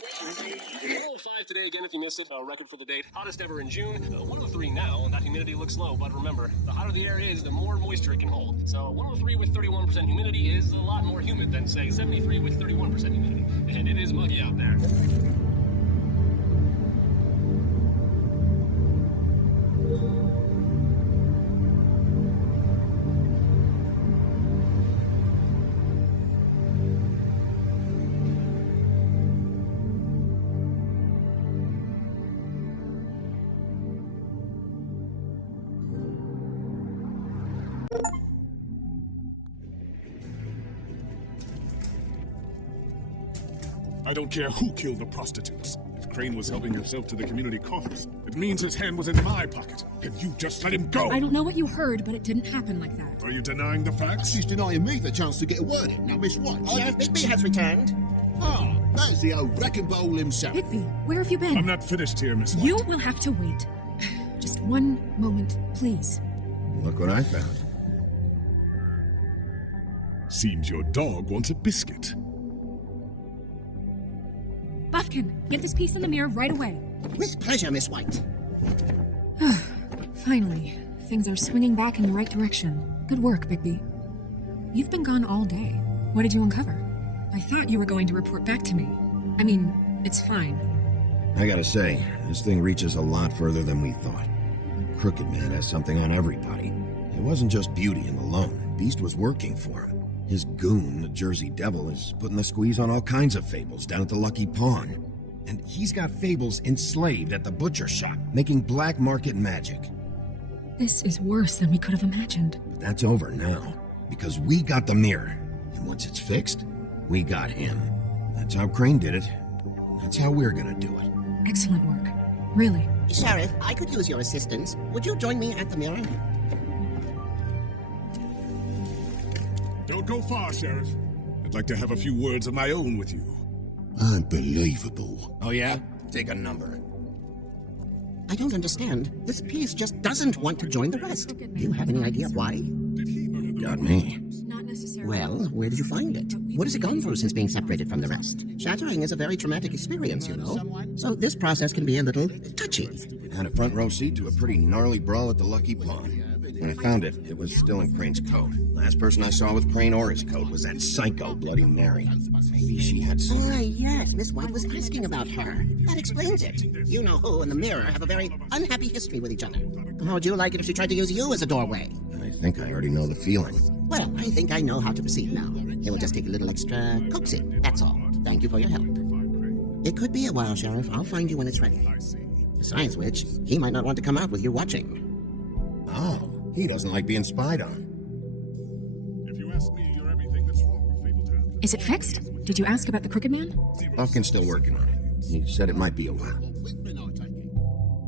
105 today again if you missed it. Record for the date. Hottest ever in June. 103 now, and that humidity looks low, but remember, the hotter the air is, the more moisture it can hold. So 103 with 31% humidity is a lot more humid than, say, 73 with 31% humidity. And it is muggy out there. I don't care who killed the prostitutes. If Crane was helping himself to the community coffers, it means his hand was in my pocket. And you just let him go! I don't know what you heard, but it didn't happen like that. Are you denying the facts? She's denying me the chance to get a word in. Now, Miss White... Bigby has returned. Ah, that's the old wrecking bowl himself. Bigby, where have you been? I'm not finished here, Miss White. You will have to wait. Just one moment, please. Look what I found. Seems your dog wants a biscuit. Buffkin, get this piece in the mirror right away. With pleasure, Miss White. Finally, things are swinging back in the right direction. Good work, Bigby. You've been gone all day. What did you uncover? I thought you were going to report back to me. I mean, it's fine. I gotta say, this thing reaches a lot further than we thought. Crooked Man has something on everybody. It wasn't just beauty and the loan. Beast was working for him. His goon, the Jersey Devil, is putting the squeeze on all kinds of fables down at the Lucky Pawn. And he's got fables enslaved at the butcher shop, making black market magic. This is worse than we could have imagined. But that's over now, because we got the mirror. And once it's fixed, we got him. That's how Crane did it. That's how we're gonna do it. Excellent work. Really. Sheriff, I could use your assistance. Would you join me at the mirror? Don't go far, Sheriff. I'd like to have a few words of my own with you. Unbelievable. Oh yeah? Take a number. I don't understand. This piece just doesn't want to join the rest. Do you have any idea why? You got me. Not necessarily. Well, where did you find it? What has it gone through since being separated from the rest? Shattering is a very traumatic experience, you know. So this process can be a little touchy. Had a front row seat to a pretty gnarly brawl at the Lucky Pawn. When I found it, it was still in Crane's coat. Last person I saw with Crane or his coat was that psycho Bloody Mary. Maybe she had some... Ah, yes, Miss White was asking about her. That explains it. You know who and the mirror have a very unhappy history with each other. How would you like it if she tried to use you as a doorway? I think I already know the feeling. Well, I think I know how to proceed now. It will just take a little extra coaxing, that's all. Thank you for your help. It could be a while, Sheriff. I'll find you when it's ready. Besides which, he might not want to come out with you watching. Oh. He doesn't like being spied on. If you ask me, you're everything that's wrong with Fabletown. Is it fixed? Did you ask about the Crooked Man? Buffkin's still working on it. He said it might be a while.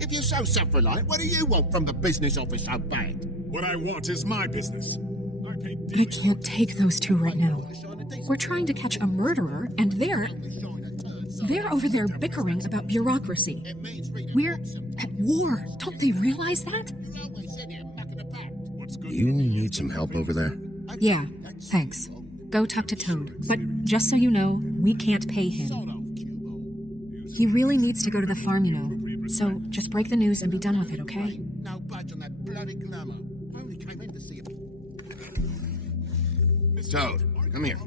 If you're so self-reliant, what do you want from the business office so bad? What I want is my business. I can't take those two right now. We're trying to catch a murderer, and they're over there bickering about bureaucracy. We're at war. Don't they realize that? You need some help over there? Yeah, thanks. Go talk to Toad. But just so you know, we can't pay him. He really needs to go to the farm, you know. So just break the news and be done with it, okay? No budge on that bloody glamour. I only came in to see it. Toad, come here.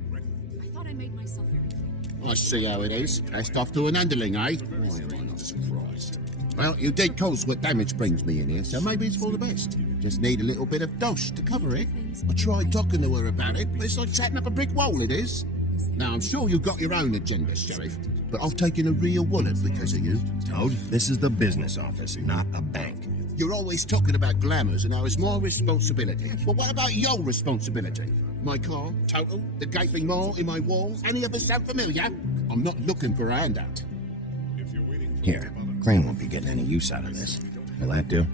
I thought I made myself very clear. I see how it is. Passed off to an underling, eh? Why am I not surprised? Well, you did cause what damage brings me in here, so maybe it's for the best. Just need a little bit of dose to cover it. I tried talking to her about it, but it's like setting up a brick wall, it is. Now, I'm sure you've got your own agenda, Sheriff, but I've taken a real wallet because of you. Toad, this is the business office, not a bank. You're always talking about glamours and how it's my responsibility. Well, what about your responsibility? My car, total, the gaping maw in my wall, any of us sound familiar? I'm not looking for a handout. Here, Crane won't be getting any use out of this. Will that do?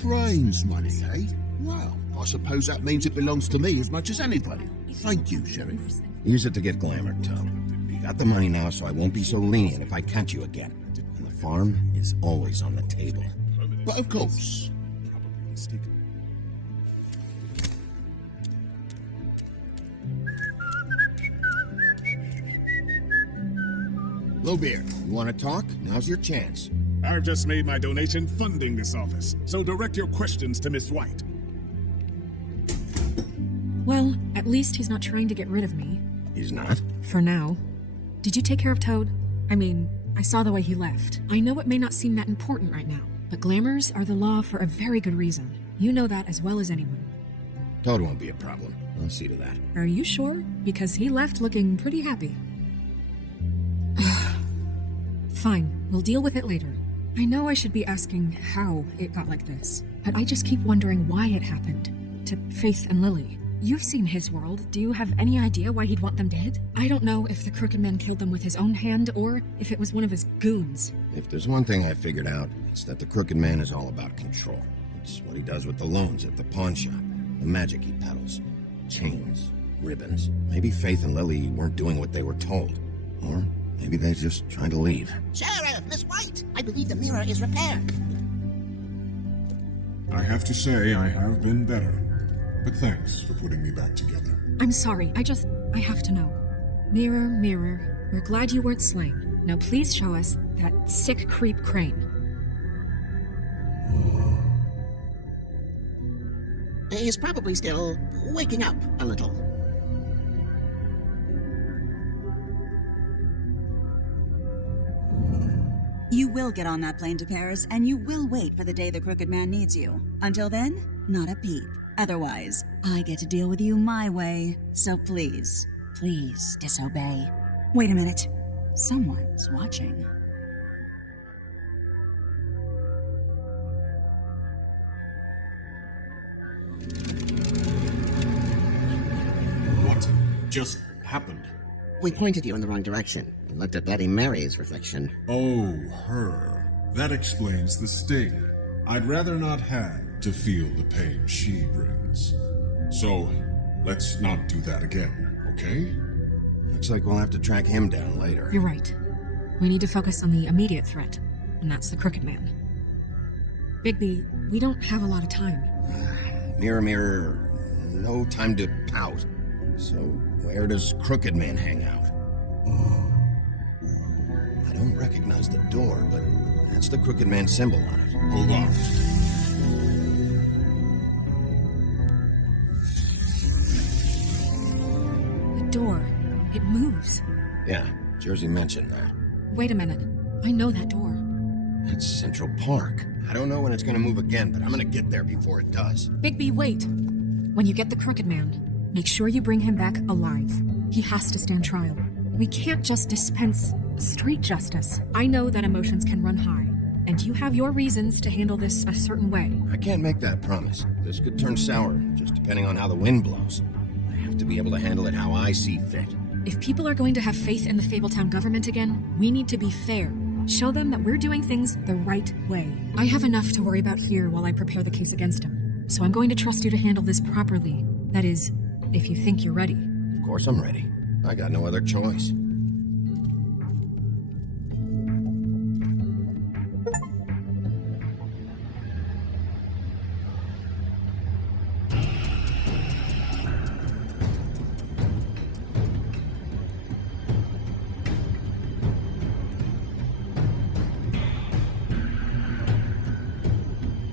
Crane's money, eh? Well, I suppose that means it belongs to me as much as anybody. Thank you, Sheriff. Use it to get glamour, Toad. You got the money now, so I won't be so lenient if I catch you again. And the farm is always on the table. But of course. Bluebeard, you want to talk? Now's your chance. I've just made my donation funding this office, so direct your questions to Miss White. Well, at least he's not trying to get rid of me. He's not? For now. Did you take care of Toad? I mean, I saw the way he left. I know it may not seem that important right now, but glamours are the law for a very good reason. You know that as well as anyone. Toad won't be a problem. I'll see to that. Are you sure? Because he left looking pretty happy. Fine, we'll deal with it later. I know I should be asking how it got like this, but I just keep wondering why it happened. To Faith and Lily. You've seen his world. Do you have any idea why he'd want them dead? I don't know if the Crooked Man killed them with his own hand or if it was one of his goons. If there's one thing I figured out, it's that the Crooked Man is all about control. It's what he does with the loans at the pawn shop, the magic he peddles, chains, ribbons. Maybe Faith and Lily weren't doing what they were told. Or maybe they're just trying to leave. Sheriff, Miss White, I believe the mirror is repaired. I have to say I have been better. But thanks for putting me back together. I'm sorry, I have to know. Mirror, mirror, we're glad you weren't slain. Now please show us that sick creep Crane. He's probably still waking up a little. You will get on that plane to Paris, and you will wait for the day the Crooked Man needs you. Until then, not a peep. Otherwise, I get to deal with you my way. So please, please disobey. Wait a minute. Someone's watching. What just happened? We pointed you in the wrong direction and looked at Bloody Mary's reflection. Oh, her. That explains the sting. I'd rather not have to feel the pain she brings. So, let's not do that again, okay? Looks like we'll have to track him down later. You're right. We need to focus on the immediate threat, and that's the Crooked Man. Bigby, we don't have a lot of time. Mirror, mirror, no time to pout. So, where does Crooked Man hang out? I don't recognize the door, but that's the Crooked Man symbol on it. Hold on. The door. It moves. Yeah, Jersey mentioned that. Wait a minute. I know that door. That's Central Park. I don't know when it's gonna move again, but I'm gonna get there before it does. Bigby, wait. When you get the Crooked Man, make sure you bring him back alive. He has to stand trial. We can't just dispense street justice. I know that emotions can run high, and you have your reasons to handle this a certain way. I can't make that promise. This could turn sour, just depending on how the wind blows. I have to be able to handle it how I see fit. If people are going to have faith in the Fabletown government again, we need to be fair. Show them that we're doing things the right way. I have enough to worry about here while I prepare the case against him. So I'm going to trust you to handle this properly. That is, if you think you're ready. Of course I'm ready. I got no other choice.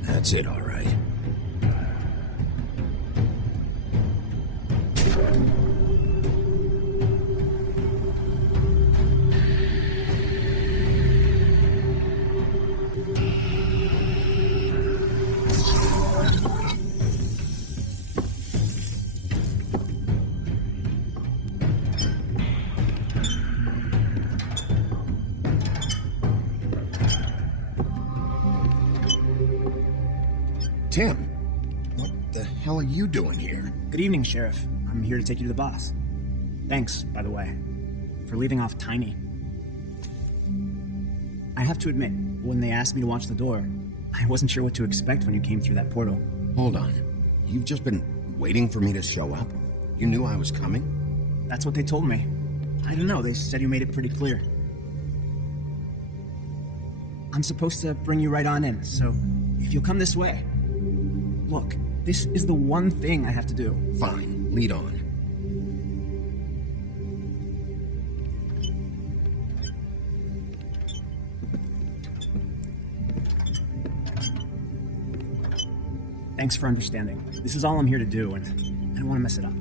That's it, all right. Tim, what the hell are you doing here? Good evening, Sheriff. I'm here to take you to the boss. Thanks, by the way, for leaving off Tiny. I have to admit, when they asked me to watch the door, I wasn't sure what to expect when you came through that portal. Hold on. You've just been waiting for me to show up? You knew I was coming? That's what they told me. I don't know, they said you made it pretty clear. I'm supposed to bring you right on in, so if you'll come this way. Look, this is the one thing I have to do. Fine, lead on. Thanks for understanding. This is all I'm here to do, and I don't want to mess it up.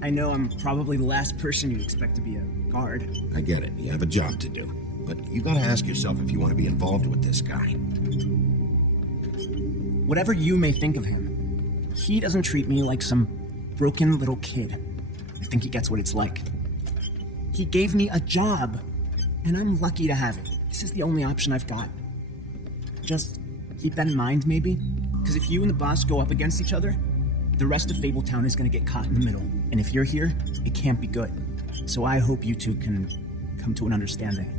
I know I'm probably the last person you'd expect to be a guard. I get it. You have a job to do. But you gotta ask yourself if you want to be involved with this guy. Whatever you may think of him, he doesn't treat me like some broken little kid. I think he gets what it's like. He gave me a job, and I'm lucky to have it. This is the only option I've got. Just keep that in mind, maybe? Because if you and the boss go up against each other, the rest of Fabletown is going to get caught in the middle. And if you're here, it can't be good. So I hope you two can come to an understanding.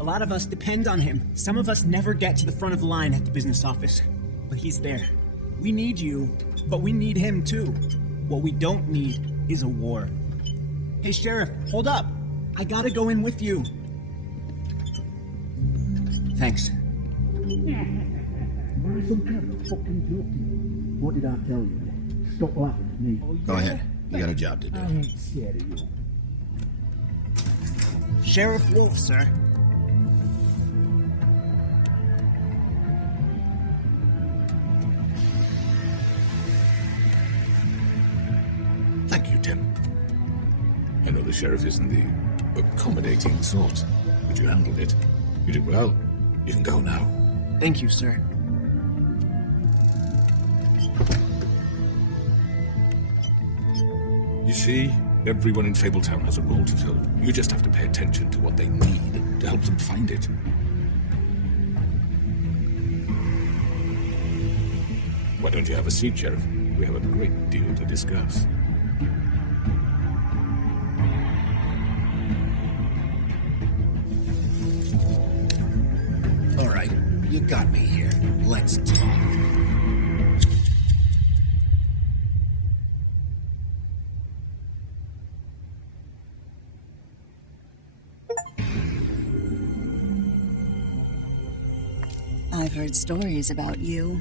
A lot of us depend on him. Some of us never get to the front of the line at the business office. But he's there. We need you, but we need him too. What we don't need is a war. Hey, Sheriff, hold up. I gotta go in with you. Thanks. What did I tell you? Stop laughing at me. Go ahead. You got a job to do. I ain't scared of you. Sheriff Wolf, sir. Thank you, Tim. I know the sheriff isn't the accommodating sort, but you handled it. You did well. You can go now. Thank you, sir. You see, everyone in Fabletown has a role to fill. You just have to pay attention to what they need to help them find it. Why don't you have a seat, Sheriff? We have a great deal to discuss. All right, you got me here. Let's talk. I've heard stories about you.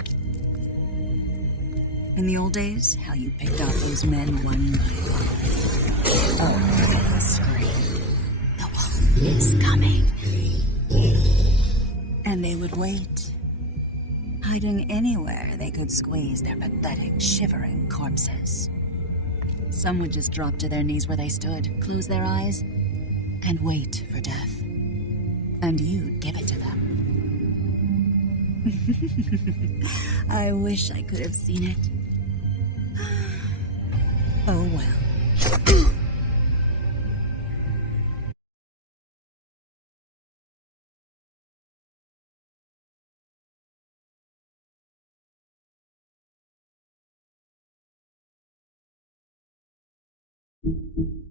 In the old days, how you picked out those men one night. Oh, the scream. The wolf is coming. And they would wait, hiding anywhere they could squeeze their pathetic, shivering corpses. Some would just drop to their knees where they stood, close their eyes, and wait for death. And you'd give it to them. I wish I could have seen it. Oh well. Thank you.